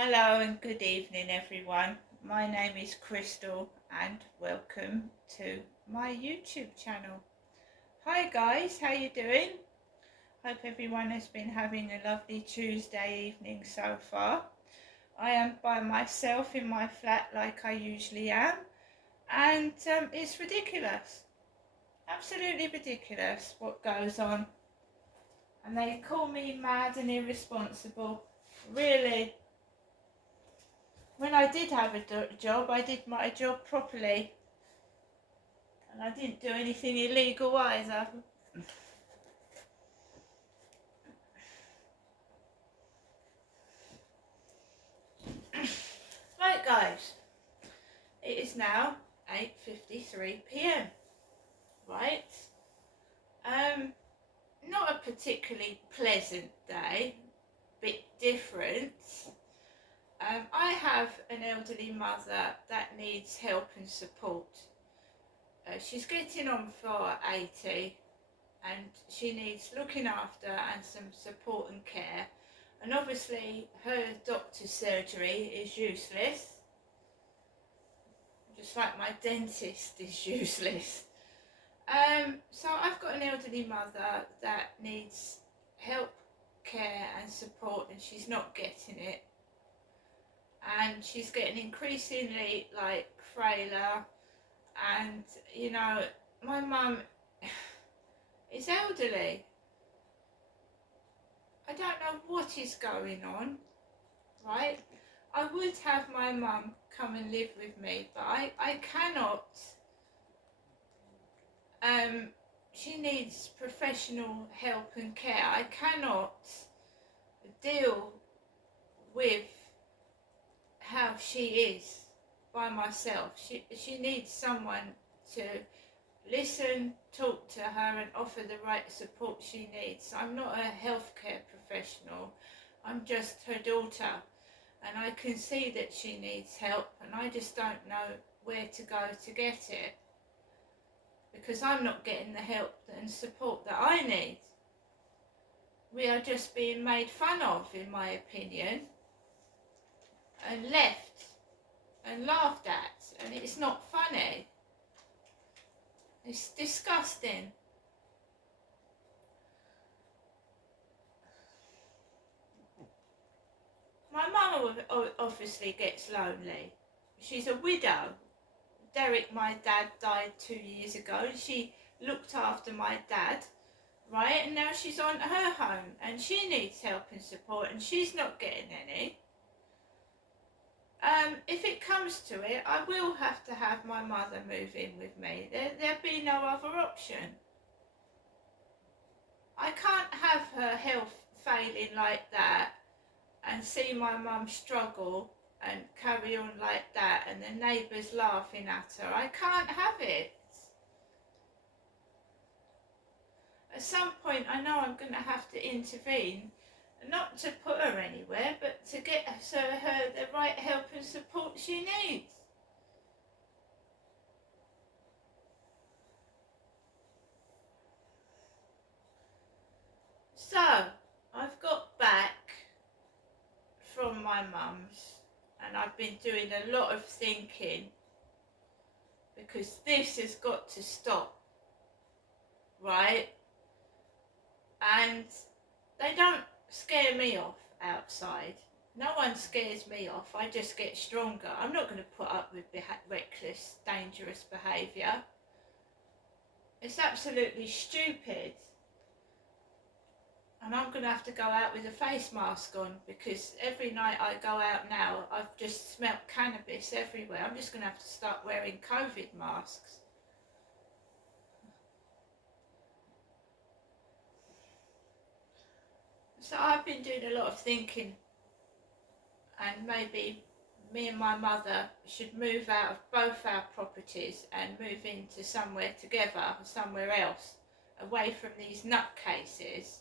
Hello and good evening everyone. My name is Crystal and welcome to my YouTube channel. Hi guys, how you doing? Hope everyone has been having a lovely Tuesday evening so far. I am by myself in my flat like I usually am, and it's ridiculous. Absolutely ridiculous what goes on. And they call me mad and irresponsible. Really? When I did have a job, I did my job properly. And I didn't do anything illegal either. Right guys, it is now 8:53 p.m. Right? Not a particularly pleasant day, bit different. I have an elderly mother that needs help and support. She's getting on for 80 and she needs looking after and some support and care. And obviously her doctor's surgery is useless, just like my dentist is useless. So I've got an elderly mother that needs help, care and support, and she's not getting it. And she's getting increasingly frailer, and my mum is elderly. I don't know what is going on, right? I would have my mum come and live with me, but I cannot. She needs professional help and care. I cannot deal with how she is by myself. She needs someone to listen, talk to her and offer the right support she needs. I'm not a healthcare professional, I'm just her daughter, and I can see that she needs help, and I just don't know where to go to get it, because I'm not getting the help and support that I need. We are just being made fun of, in my opinion, and left and laughed at, and it's not funny. It's disgusting. My mum obviously gets lonely. She's a widow. Derek, my dad, died 2 years ago. She looked after my dad, right? And now she's on her home and she needs help and support and she's not getting any. If it comes to it, I will have to have my mother move in with me. There'll be no other option. I can't have her health failing like that and see my mum struggle and carry on like that and the neighbours laughing at her. I can't have it. At some point I know I'm going to have to intervene, not to put her anywhere, but to get her the right help and support she needs. So, I've got back from my mum's and I've been doing a lot of thinking, because this has got to stop, right? And they don't scare me off outside. No one scares me off. I just get stronger. I'm not going to put up with reckless, dangerous behaviour. It's absolutely stupid. And I'm going to have to go out with a face mask on, because every night I go out now, I've just smelt cannabis everywhere. I'm just going to have to start wearing COVID masks. So I've been doing a lot of thinking, and maybe me and my mother should move out of both our properties and move into somewhere together, somewhere else, away from these nutcases.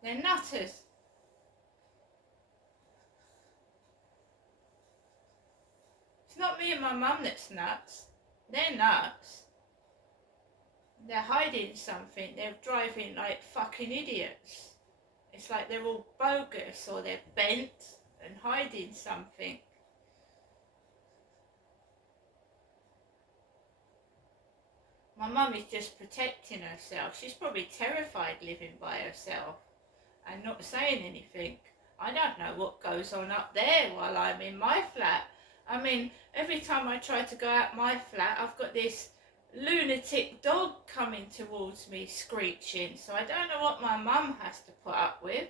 They're nutters. It's not me and my mum that's nuts. They're nuts. They're hiding something. They're driving like fucking idiots. It's like they're all bogus or they're bent. and hiding something. My mum is just protecting herself. She's probably terrified living by herself and not saying anything. I don't know what goes on up there while I'm in my flat. I mean, every time I try to go out my flat, I've got this lunatic dog coming towards me screeching. So I don't know what my mum has to put up with.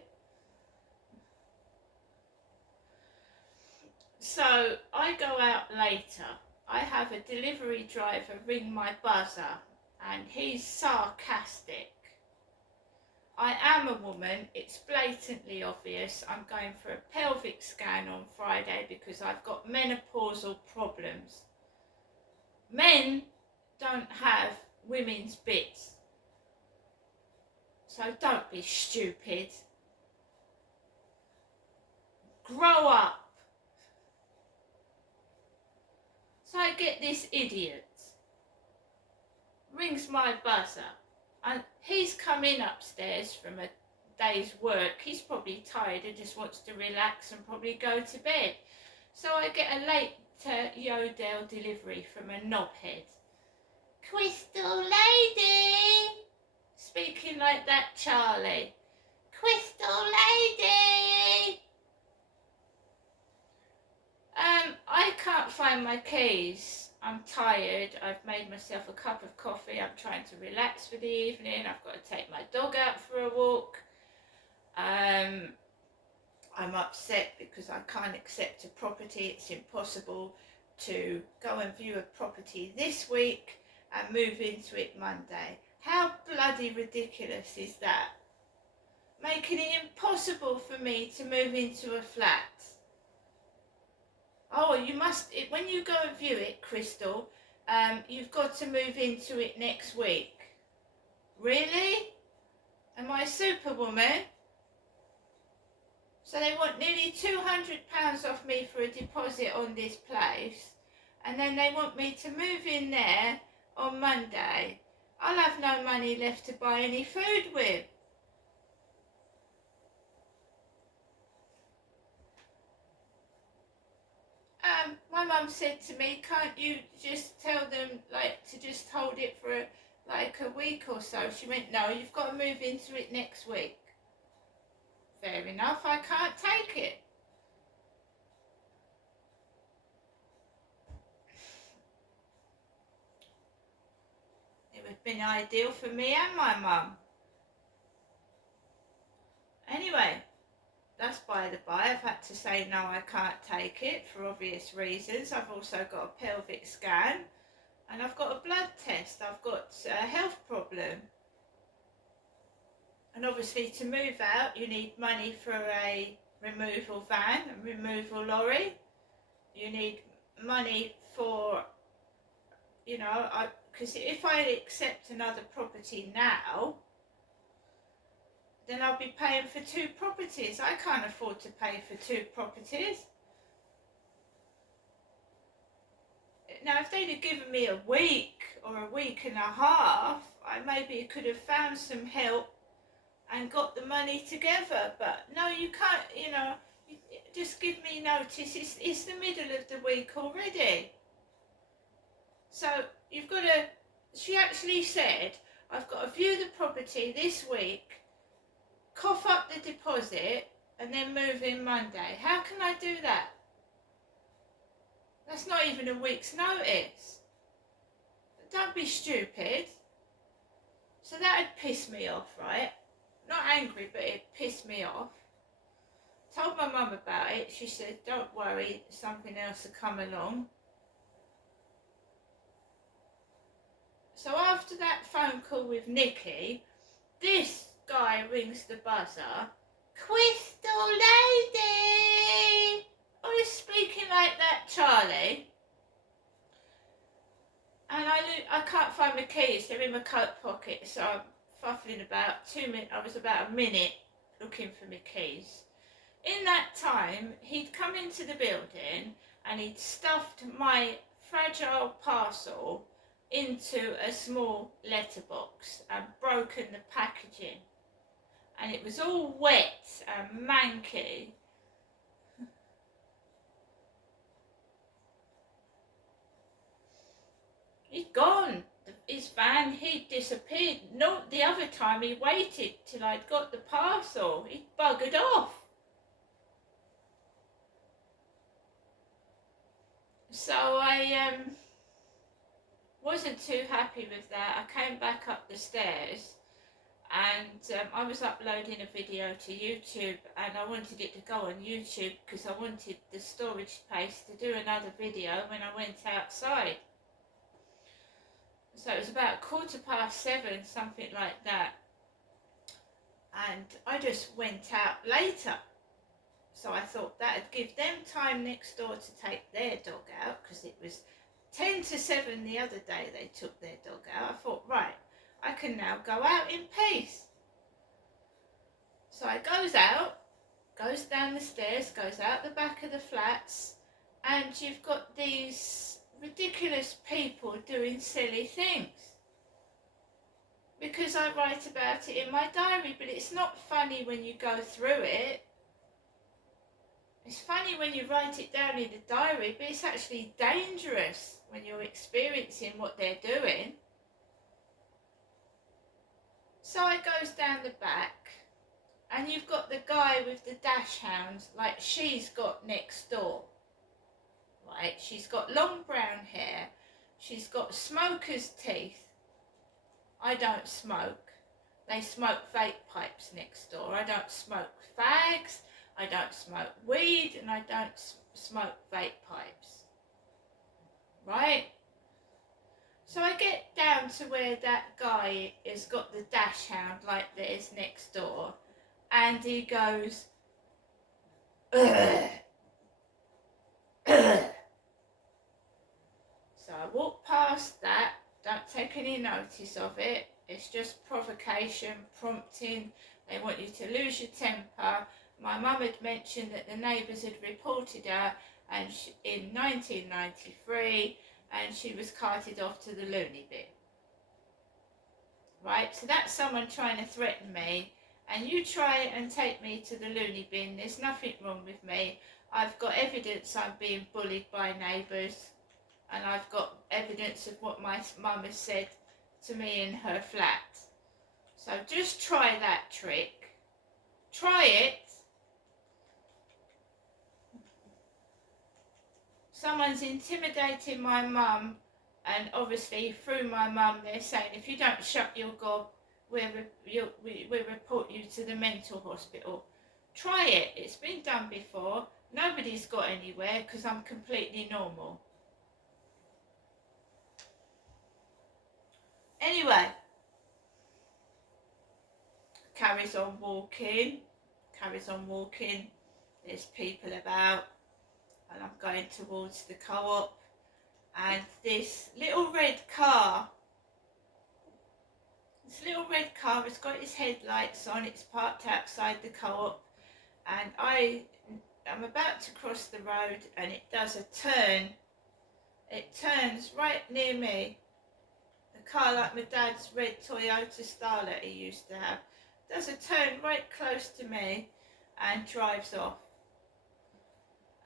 So I go out later. I have a delivery driver ring my buzzer and he's sarcastic. I am a woman, it's blatantly obvious. I'm going for a pelvic scan on Friday because I've got menopausal problems. Men don't have women's bits. So don't be stupid. Grow up. So I get this idiot, rings my buzzer, and he's come in upstairs from a day's work. He's probably tired and just wants to relax and probably go to bed. So I get a late Yodel delivery from a knobhead. Crystal lady! Speaking like that, Charlie. Crystal lady! I can't find my keys. I'm tired. I've made myself a cup of coffee. I'm trying to relax for the evening. I've got to take my dog out for a walk. I'm upset because I can't accept a property. It's impossible to go and view a property this week and move into it Monday. How bloody ridiculous is that? Making it impossible for me to move into a flat. Oh, you must, when you go and view it, Crystal, you've got to move into it next week. Really? Am I a superwoman? So they want nearly £200 off me for a deposit on this place, and then they want me to move in there on Monday. I'll have no money left to buy any food with. My mum said to me, can't you just tell them to just hold it for a week or so? She went, no, you've got to move into it next week. Fair enough, I can't take it. It would have been ideal for me and my mum. Anyway, that's by the by. I've had to say no, I can't take it for obvious reasons. I've also got a pelvic scan and I've got a blood test. I've got a health problem. And obviously to move out you need money for a removal van, a removal lorry. You need money for, because if I accept another property now, then I'll be paying for 2 properties. I can't afford to pay for 2 properties. Now, if they'd have given me a week or a week and a half, I maybe could have found some help and got the money together. But no, you can't, just give me notice. It's the middle of the week already. So you've got to, she actually said, I've got to view the property this week, cough up the deposit and then move in Monday. How can I do that? That's not even a week's notice. Don't be stupid. So that had pissed me off, right? Not angry, but it pissed me off. Told my mum about it. She said, don't worry, something else will come along. So after that phone call with Nikki, this guy rings the buzzer. Crystal lady! Oh, he's speaking like that, Charlie. And I can't find my keys. They're in my coat pocket, so I'm fuffling about 2 minutes. I was about a minute looking for my keys. In that time, he'd come into the building and he'd stuffed my fragile parcel into a small letterbox and broken the packaging. And it was all wet and manky. He'd gone. His van, he'd disappeared. No, the other time he waited till I'd got the parcel. He'd buggered off. So I wasn't too happy with that. I came back up the stairs and I was uploading a video to YouTube, and I wanted it to go on YouTube because I wanted the storage space to do another video when I went outside. So it was about 7:15, something like that, and I just went out later. So I thought that'd give them time next door to take their dog out, because it was 10 to 7 the other day they took their dog out. I thought, right, I can now go out in peace. So I goes out, goes down the stairs, goes out the back of the flats, and you've got these ridiculous people doing silly things. Because I write about it in my diary, but it's not funny when you go through it. It's funny when you write it down in the diary, but it's actually dangerous when you're experiencing what they're doing. So I goes down the back, and you've got the guy with the dash hounds like she's got next door. Right? She's got long brown hair. She's got smoker's teeth. I don't smoke. They smoke vape pipes next door. I don't smoke fags. I don't smoke weed, and I don't smoke vape pipes. Right? So I get down to where that guy has got the dash hound like this next door, and he goes, ugh, ugh. So I walk past that, don't take any notice of it. It's just provocation, prompting. They want you to lose your temper. My mum had mentioned that the neighbours had reported her and in 1993, and she was carted off to the loony bin. Right, so that's someone trying to threaten me, and you try and take me to the loony bin. There's nothing wrong with me. I've got evidence I'm being bullied by neighbours, and I've got evidence of what my mum has said to me in her flat. So just try that trick. Try it. Someone's intimidating my mum, and obviously through my mum they're saying, if you don't shut your gob, we'll report you to the mental hospital. Try it. It's been done before. Nobody's got anywhere because I'm completely normal. Anyway, carries on walking. There's people about, and I'm going towards the co-op, and this little red car has got its headlights on. It's parked outside the co-op, and I'm about to cross the road, and it does a turn. It turns right near me. A car like my dad's red Toyota Starlet he used to have. Does a turn right close to me and drives off.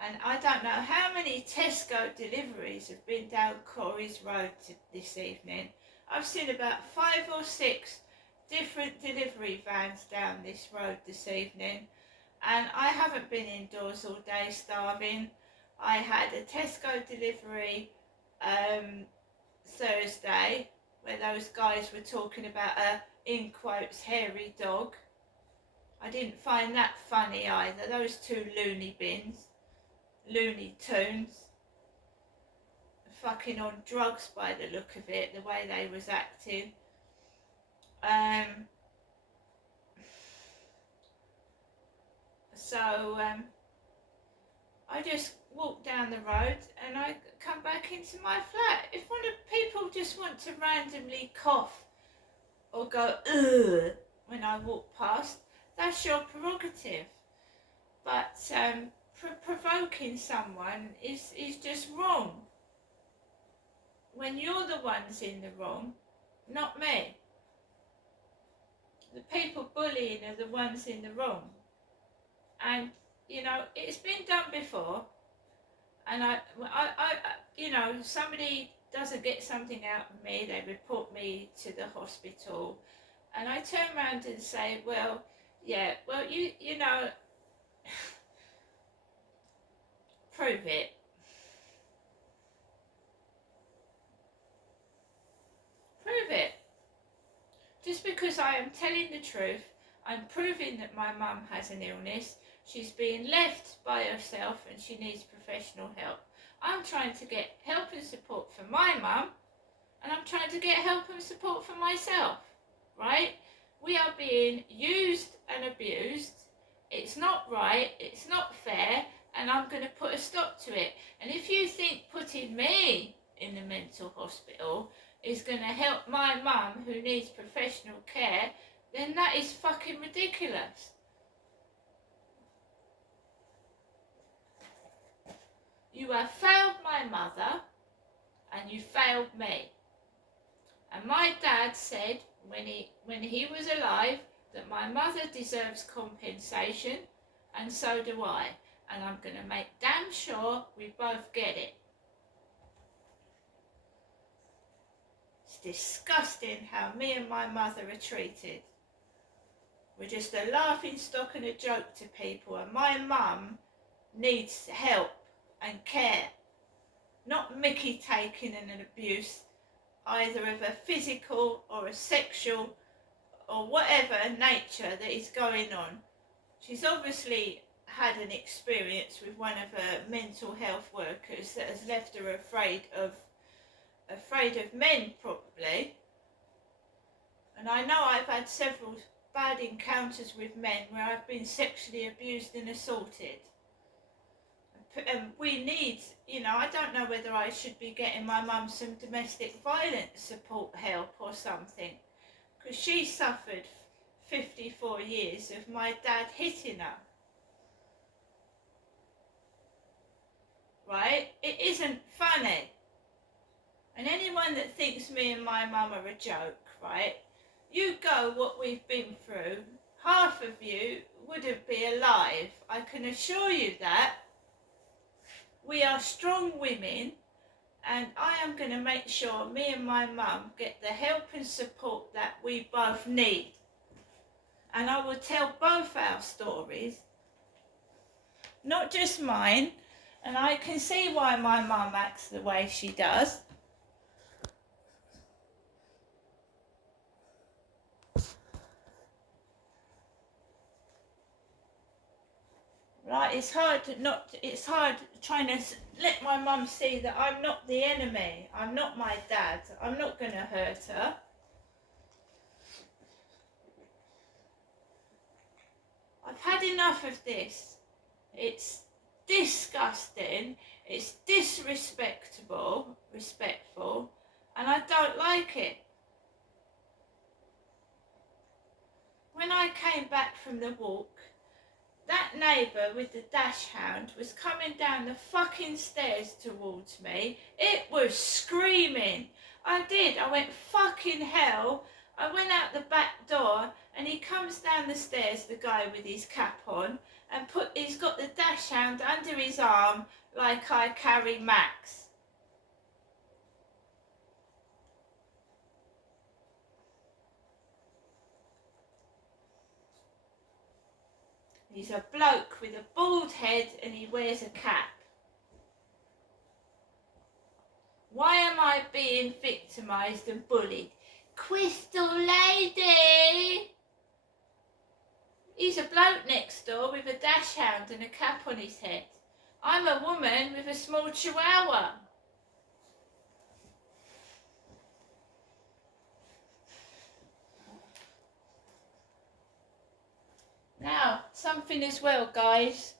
And I don't know how many Tesco deliveries have been down Corey's Road this evening. I've seen about 5 or 6 different delivery vans down this road this evening. And I haven't been indoors all day starving. I had a Tesco delivery Thursday, where those guys were talking about a, in quotes, hairy dog. I didn't find that funny either. Those two loony tunes, fucking on drugs by the look of it, the way they was acting. I just walk down the road and I come back into my flat. If one of people just want to randomly cough or go ugh when I walk past, that's your prerogative. But provoking someone is just wrong. When you're the ones in the wrong, not me. The people bullying are the ones in the wrong. And you know, it's been done before, and I somebody doesn't get something out of me, they report me to the hospital. And I turn around and say, well, yeah, well, you know, prove it. Prove it. Just because I am telling the truth, I'm proving that my mum has an illness. She's being left by herself and she needs professional help. I'm trying to get help and support for my mum, and I'm trying to get help and support for myself, right? We are being used and abused. It's not right, it's not fair, and I'm going to put a stop to it. And if you think putting me in the mental hospital is going to help my mum who needs professional care, then that is fucking ridiculous. You have failed my mother and you failed me. And my dad said when he was alive that my mother deserves compensation, and so do I. And I'm going to make damn sure we both get it. It's disgusting how me and my mother are treated. We're just a laughing stock and a joke to people, and my mum needs help and care, not mickey taking and an abuse, either of a physical or a sexual or whatever nature that is going on. She's obviously had an experience with one of her mental health workers that has left her afraid of men, probably. And I know I've had several bad encounters with men where I've been sexually abused and assaulted. And we need, you know, I don't know whether I should be getting my mum some domestic violence support help or something, because she suffered 54 years of my dad hitting her. Right? It isn't funny. And anyone that thinks me and my mum are a joke, right? You go what we've been through, half of you wouldn't be alive. I can assure you that. We are strong women, and I am going to make sure me and my mum get the help and support that we both need. And I will tell both our stories, not just mine. And I can see why my mum acts the way she does. Right, it's hard trying to let my mum see that I'm not the enemy. I'm not my dad. I'm not going to hurt her. I've had enough of this. It's disgusting. It's disrespectful, and I don't like it. When I came back from the walk, that neighbour with the dash hound was coming down the fucking stairs towards me. It was screaming. I went, fucking hell. I went out the back door and he comes down the stairs, the guy with his cap on, and he's got the dash hound under his arm like I carry Max. He's a bloke with a bald head and he wears a cap. Why am I being victimised and bullied? Crystal Lady! He's a bloke next door with a dash hound and a cap on his head. I'm a woman with a small chihuahua. Now, something as well, guys.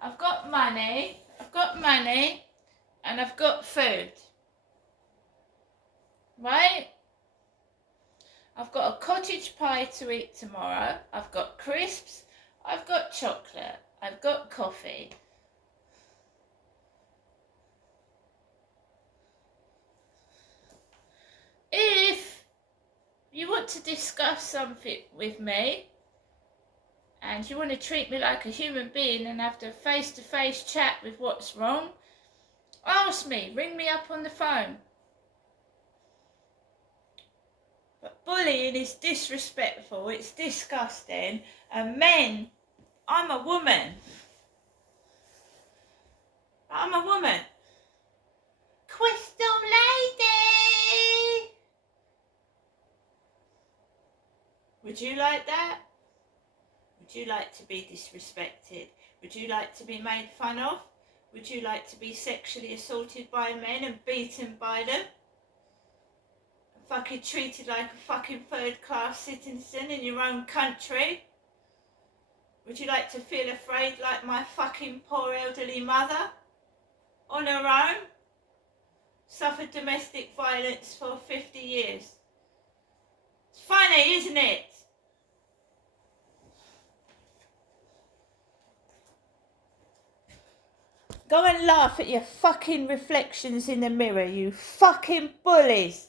I've got money, and I've got food. Right? I've got a cottage pie to eat tomorrow. I've got crisps. I've got chocolate. I've got coffee. If you want to discuss something with me, and you want to treat me like a human being and have the face-to-face chat with what's wrong, ask me, ring me up on the phone. bullying is disrespectful, it's disgusting, and men, I'm a woman. I'm a woman. Crystal lady! Would you like that? Would you like to be disrespected? Would you like to be made fun of? Would you like to be sexually assaulted by men and beaten by them? Fucking treated like a fucking third-class citizen in your own country? Would you like to feel afraid like my fucking poor elderly mother? On her own? Suffered domestic violence for 50 years. It's funny, isn't it? Go and laugh at your fucking reflections in the mirror, you fucking bullies.